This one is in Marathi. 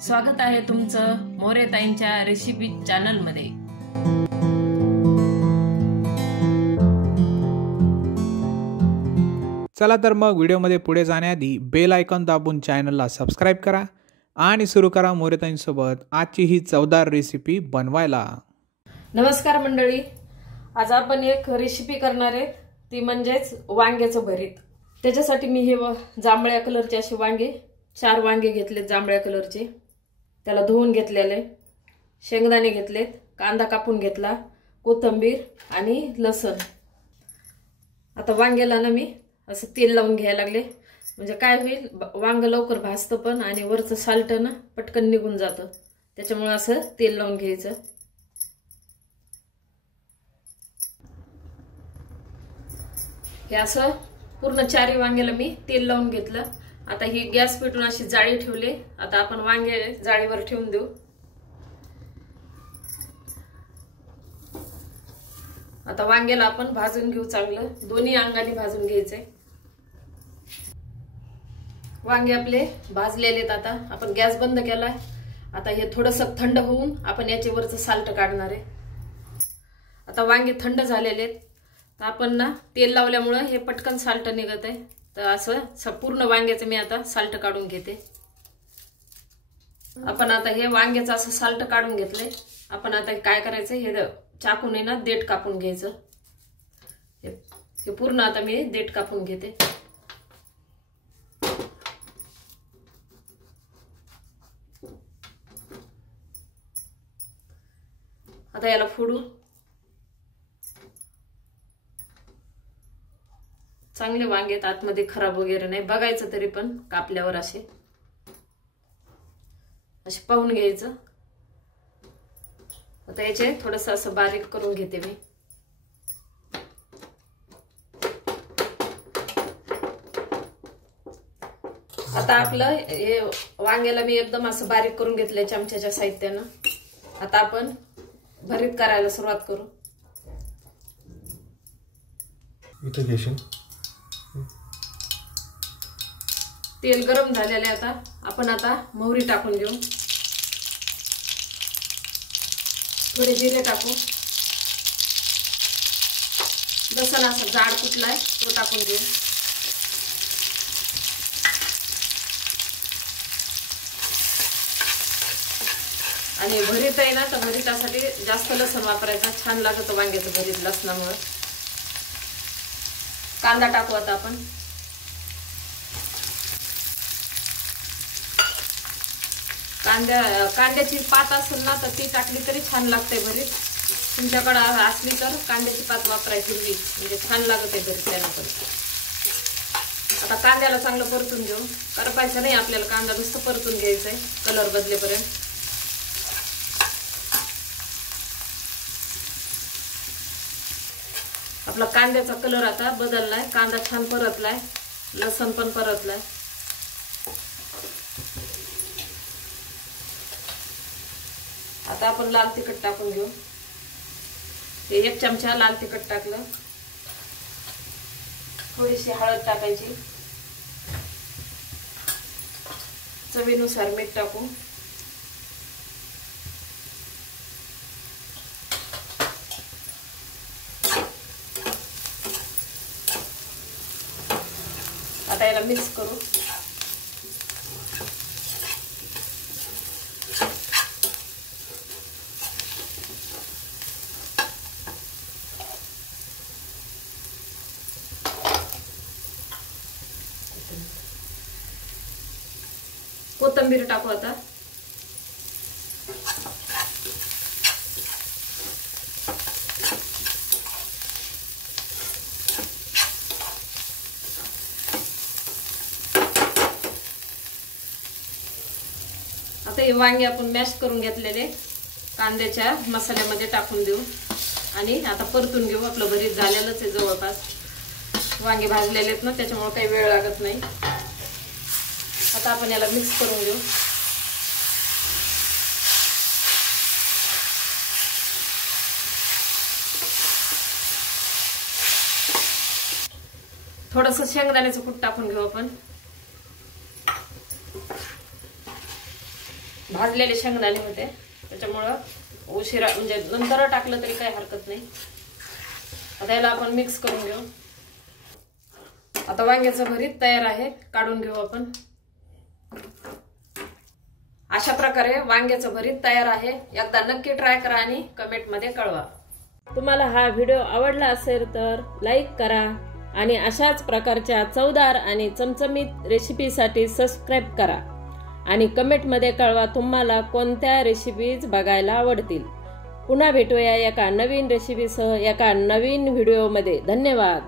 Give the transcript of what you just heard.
स्वागत आहे तुमचं मोरेताईंच्या रेसिपी चॅनल मध्ये। चला तर मग व्हिडिओमध्ये पुढे जाण्याआधी बेल आयकॉन दाबून चॅनलला सबस्क्राइब करा आणि सुरू करा मोरेताईंसोबत आजची ही चवदार रेसिपी बनवायला। नमस्कार मंडळी, आज आपण एक रेसिपी करणार आहे, ती म्हणजेच वांग्याचं भरीत। त्याच्यासाठी मी हे जांभळ्या कलरचे असे वांगे 4 वांगे घेतलेत जांभळ्या कलरचे, त्याला धुवून घेतलेले, शेंगदाणे घेतलेत, कांदा कापून घेतला, कोथिंबीर आणि लसूण। आता वांग्याला ना मी असं तेल लावून घ्यायला लागले, म्हणजे काय होईल वांग लवकर भाजतं पण आणि वरचं साल्ट ना पटकन निघून जातं, त्याच्यामुळे असं तेल लावून घ्यायचं। हे असं पूर्ण 4 वांग्याला मी तेल लावून घेतलं। आता ही गॅस पेटून अशी जाळी ठेवली, आता आपण वांगे जाळीवर ठेवून देऊ। आता वांग्याला आपण भाजून घेऊ, चांगलं दोन्ही अंगाने भाजून घ्यायचे। वांगे आपले भाजलेले आहेत। आता आपण गॅस बंद केलाय, आता हे थोडंसं थंड होऊन आपण याच्यावरचं साल्ट काढणार आहे। आता वांगे थंड झालेले आहेत, तर आपण ना तेल लावल्यामुळे हे पटकन साल्ट निघत आहे, तर असं पूर्ण वांग्याचं मी आता साल्ट काढून घेते। आपण आता हे वांग्याचं असं साल्ट काढून घेतलंय। आपण आता काय करायचं, हे चाकूने ना देठ कापून घ्यायचं। हे पूर्ण आता मी देठ कापून घेते। आता याला फोडू, चांगले वांगे आहेत, आतमध्ये खराब वगैरे नाही, बघायचं तरी पण कापल्यावर असे पाहून घ्यायचं। आता याचे थोडंसं असं बारीक करून घेते मी। आता आपलं हे वांग्याला मी एकदम असं बारीक करून घेतलंय चमच्याच्या साहित्यानं। आता आपण भरीत करायला सुरुवात करू। इथे घेशील तेल गरम झालेले, आता आपण आता मोहरी टाकून घेऊ, थोडे जिरे टाकू, लसूण असं जाड कुटलाय तो टाकून घेऊ। आणि भरीत आहे ना, तर भरीतासाठी जास्त लसूण वापरायचा, छान लागतं वांग्याचं भरीत लसणामुळे। कांदा टाकू आता आपण, कांद्याची पात असेल ना तर ती टाकली तरी छान लागते भरीत। तुमच्याकडे असली तर कांद्याची पात वापरायची हिरवी, म्हणजे छान लागते भरीत त्यानंतर। आता कांद्याला चांगलं परतून घेऊ, करपायचं नाही आपल्याला, कांदा नुसतं परतून घ्यायचंय कलर बदलेपर्यंत। आपला कांद्याचा कलर आता बदललाय, कांदा छान परतलाय, लसूण पण परतलाय। आता आपण लाल तिखट टाकून घेऊ, हे 1 चमचा लाल तिखट टाकलं, थोडीशी हळद टाकायची, चवीनुसार मीठ टाकू। आता याला मिक्स करू। कोथिंबीर टाकू आता, आता हे वांगे आपण मॅश करून घेतलेले कांद्याच्या मसाल्यामध्ये टाकून देऊ आणि आता परतून घेऊ। आपलं भरीत झालेलंच आहे जवळपास, वांगे भाजलेले आहेत ना, त्याच्यामुळे काही वेळ लागत नाही। आता आपण याला मिक्स करून घेऊ। थोडंसं शेंगदाण्याचं कूट टाकून घेऊ आपण। भाजलेले शेंगदाणे होते, त्याच्यामुळं उशिरा म्हणजे नंतर टाकलं तरी काही हरकत नाही. आता याला आपण मिक्स करून घेऊ. आता वांग्याचं भरीत तयार आहे, काढून घेऊ आपण. अशा प्रकारे वांग्याचं भरीत तयार आहे. एकदा नक्की ट्राय करा आणि कमेंटमध्ये कळवा. तुम्हाला हा व्हिडिओ आवडला असेल तर लाईक करा आणि अशाच प्रकारच्या चवदार आणि चमचमीत रेसिपीसाठी सबस्क्राईब करा आणि कमेंटमध्ये कळवा तुम्हाला कोणत्या रेसिपीज बघायला आवडतील. पुन्हा भेटूया एका नवीन रेसिपीसह एका नवीन व्हिडिओमध्ये. धन्यवाद.